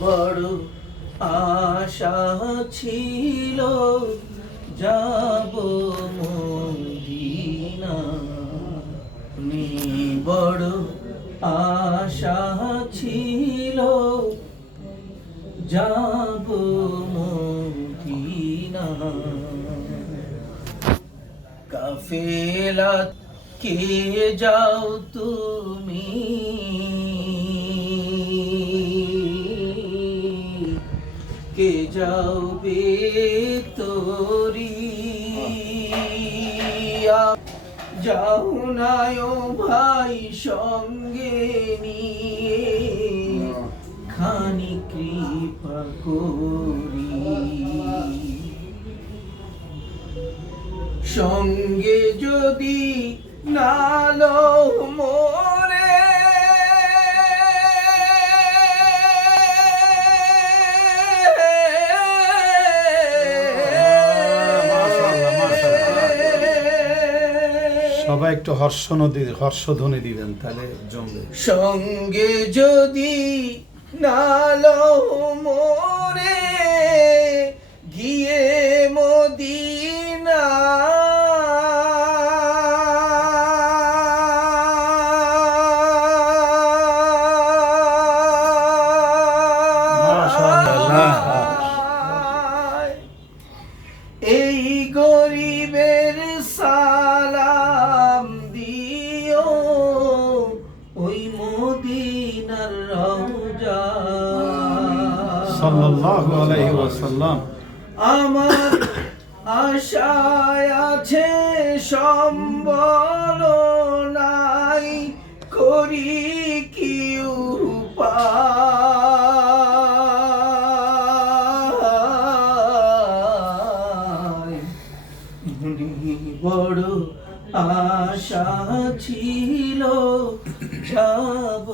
বড় আশা ছিল যাব মদিনা। বড় আশা ছিল যাব মদিনা। কাফেলা কে যাও তুমি? কে যাও বে তোরি? যাও নায় ভাই সঙ্গে নিয়ে খানি কৃপা করি। সঙ্গে যদি নালো মোরে। সবাই একটু হর্ষ নদী হর্ষধ্বনি দিবেন তাহলে জমবে সঙ্গে যদি নালো মোরে মদিনার রওজা। সাল্লাল্লাহু আলাইহি ওয়াসাল্লাম। আমার আশায় আছে সম্বল নাই করি কি উপায়? বড় আশা ছিল যাব